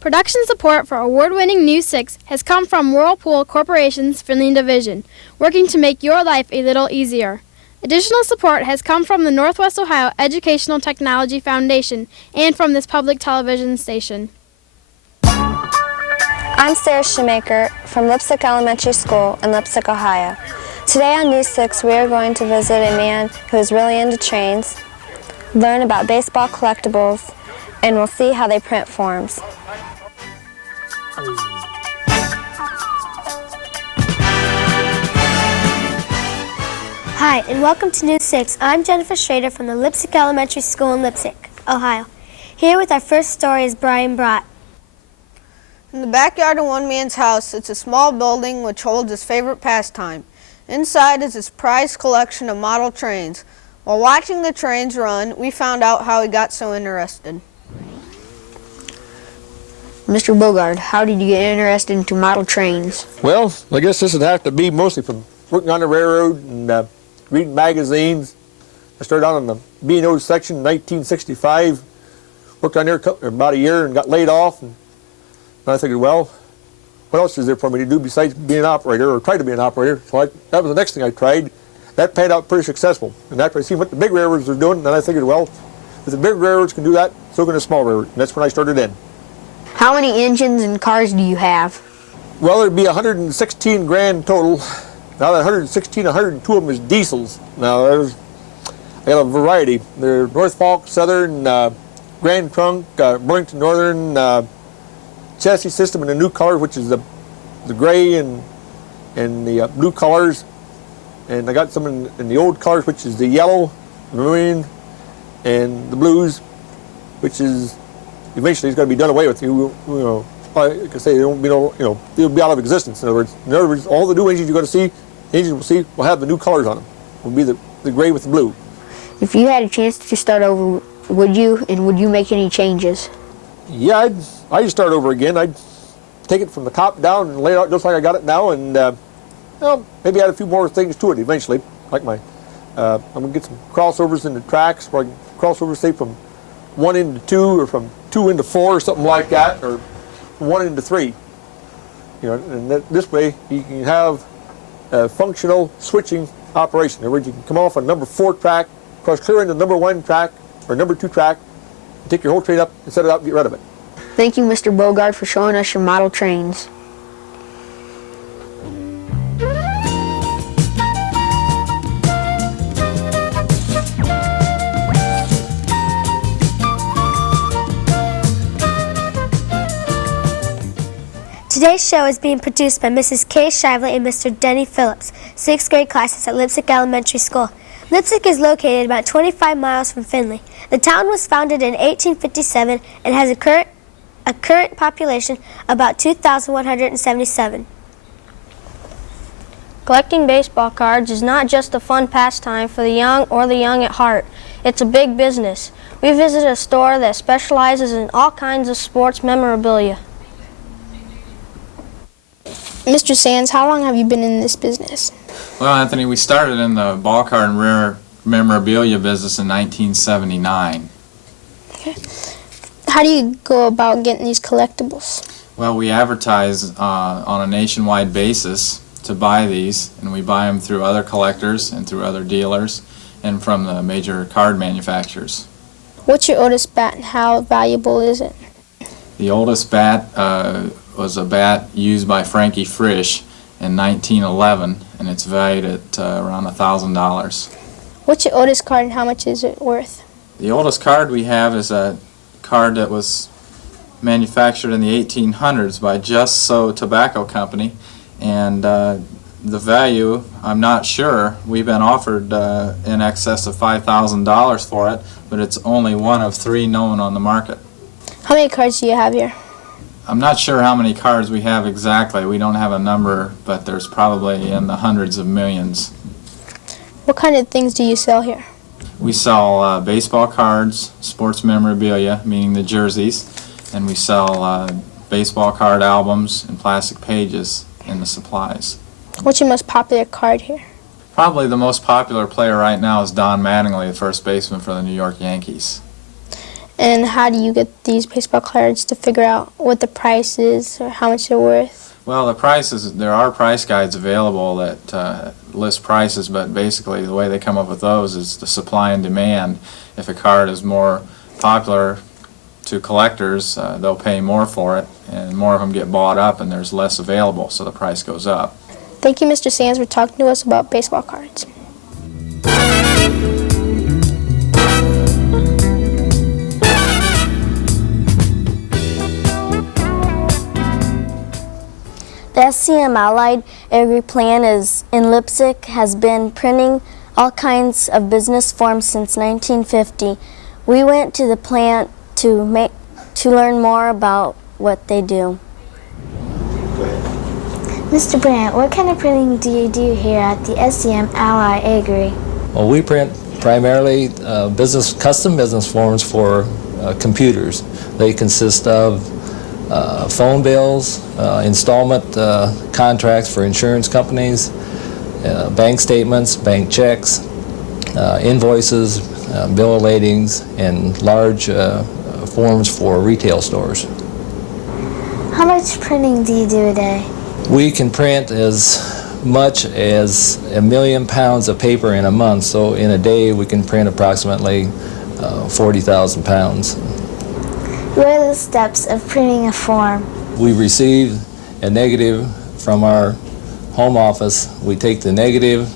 Production support for award-winning News 6 has come from Whirlpool Corporation's Finley Division, working to make your life a little easier. Additional support has come from the Northwest Ohio Educational Technology Foundation and from this public television station. I'm Sarah Shoemaker from Leipsic Elementary School in Leipsic, Ohio. Today on News 6, we are going to visit a man who is really into trains, learn about baseball collectibles, and we'll see how they print forms. Hi, and welcome to News 6. I'm Jennifer Schrader from the Leipsic Elementary School in Leipsic, Ohio. Here with our first story is Brian Brott. In the backyard of one man's house sits a small building which holds his favorite pastime. Inside is his prized collection of model trains. While watching the trains run, we found out how he got so interested. Mr. Bogard, how did you get interested into model trains? Well, I guess this would have to be mostly from working on the railroad and reading magazines. I started out on the B&O section in 1965. Worked on there about a year and got laid off. And I figured, well, what else is there for me to do besides being an operator, or try to be an operator? So that was the next thing I tried. That panned out pretty successful. And after I seen what the big railroads were doing, then I figured, well, if the big railroads can do that, so can the small railroad. And that's when I started in. How many engines and cars do you have? Well, there'd be 116 grand total. Now that 116, 102 of them is diesels. Now I got a variety. They're Norfolk, Southern, Grand Trunk, Burlington Northern, chassis system in the new color, which is the gray and the blue colors. And I got some in the old colors, which is the yellow, maroon, and the blues, which is eventually it's going to be done away with. You know, like I say, it won't be it'll be out of existence. In other words, all the new engines you're going to see, will have the new colors on them. Will be the gray with the blue. If you had a chance to start over, would you? And would you make any changes? Yeah, I'd start over again. I'd take it from the top down and lay it out just like I got it now, and maybe add a few more things to it eventually. Like I'm gonna get some crossovers in the tracks, where I can crossover, say, from 1 into 2, or from 2 into 4, or something like that, or 1 into 3. You know, and this way you can have a functional switching operation. In other words, you can come off a number 4 track, cross clear into number 1 track or number 2 track, and take your whole train up and set it out and get rid of it. Thank you, Mr. Bogard, for showing us your model trains. Today's show is being produced by Mrs. Kay Shively and Mr. Denny Phillips, 6th grade classes at Leipsic Elementary School. Leipsic is located about 25 miles from Finley. The town was founded in 1857 and has a current population of about 2,177. Collecting baseball cards is not just a fun pastime for the young or the young at heart. It's a big business. We visited a store that specializes in all kinds of sports memorabilia. Mr. Sands, how long have you been in this business? Well, Anthony, we started in the ball card and rare memorabilia business in 1979. Okay. How do you go about getting these collectibles? Well, we advertise on a nationwide basis to buy these, and we buy them through other collectors and through other dealers and from the major card manufacturers. What's your oldest bat and how valuable is it? The oldest bat was a bat used by Frankie Frisch in 1911, and it's valued at around $1,000. What's your oldest card and how much is it worth? The oldest card we have is a card that was manufactured in the 1800s by Just So Tobacco Company, and the value, I'm not sure. We've been offered in excess of $5,000 for it, but it's only one of 3 known on the market. How many cards do you have here? I'm not sure how many cards we have exactly. We don't have a number, but there's probably in the hundreds of millions. What kind of things do you sell here? We sell baseball cards, sports memorabilia, meaning the jerseys, and we sell baseball card albums and plastic pages in the supplies. What's your most popular card here? Probably the most popular player right now is Don Mattingly, the first baseman for the New York Yankees. And how do you get these baseball cards to figure out what the price is or how much they're worth? Well, the prices, there are price guides available that list prices, but basically the way they come up with those is the supply and demand. If a card is more popular to collectors, they'll pay more for it, and more of them get bought up and there's less available, so the price goes up. Thank you, Mr. Sands, for talking to us about baseball cards. The SCM Allied Agri Plan is in Leipsic, has been printing all kinds of business forms since 1950. We went to the plant to learn more about what they do. Mr. Brandt, what kind of printing do you do here at the SCM Ally Agri? Well, we print primarily custom business forms for computers. They consist of phone bills, installment contracts for insurance companies, bank statements, bank checks, invoices, bill of ladings, and large forms for retail stores. How much printing do you do a day? We can print as much as 1 million pounds of paper in a month, so in a day we can print approximately 40,000 pounds. What are the steps of printing a form? We receive a negative from our home office. We take the negative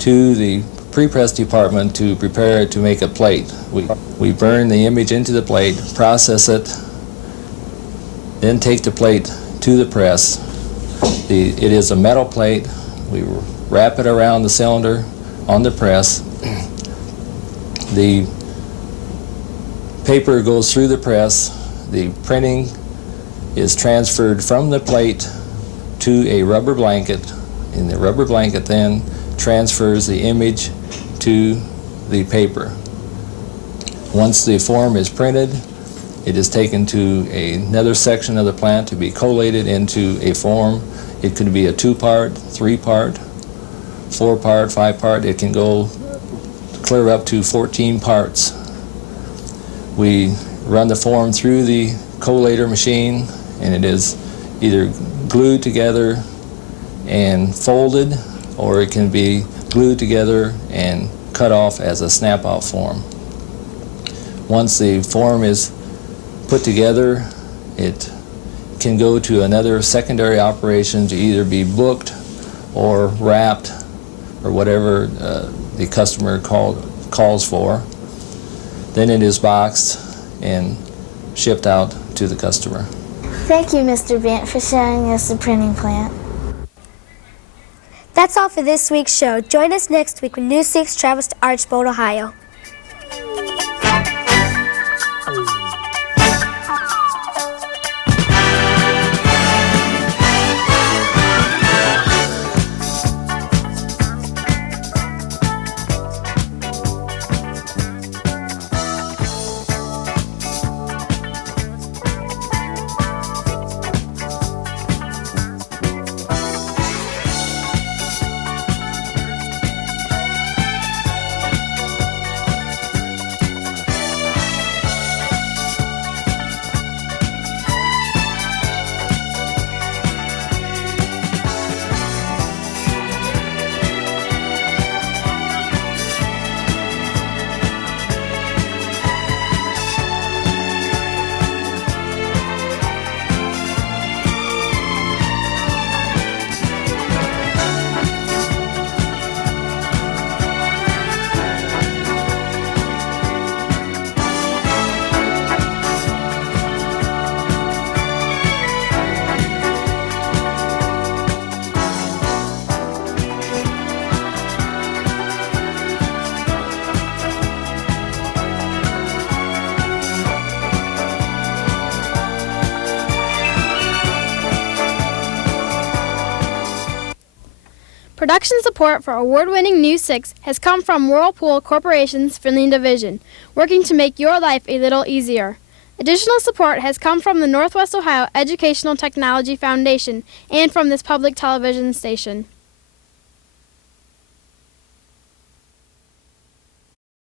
to the pre-press department to prepare it to make a plate. We burn the image into the plate, process it, then take the plate to the press. It is a metal plate. We wrap it around the cylinder on the press. The paper goes through the press. The printing is transferred from the plate to a rubber blanket, and the rubber blanket then transfers the image to the paper. Once the form is printed, it is taken to another section of the plant to be collated into a form. It could be a 2-part, 3-part, 4-part, 5-part. It can go clear up to 14 parts. We run the form through the collator machine, and it is either glued together and folded, or it can be glued together and cut off as a snap-out form. Once the form is put together, it can go to another secondary operation to either be booked or wrapped or whatever the customer calls for. Then it is boxed and shipped out to the customer. Thank you, Mr. Brandt, for showing us the printing plant. That's all for this week's show. Join us next week when News 6 travels to Archbold, Ohio. Production support for award-winning News 6 has come from Whirlpool Corporation's Finley Division, working to make your life a little easier. Additional support has come from the Northwest Ohio Educational Technology Foundation and from this public television station.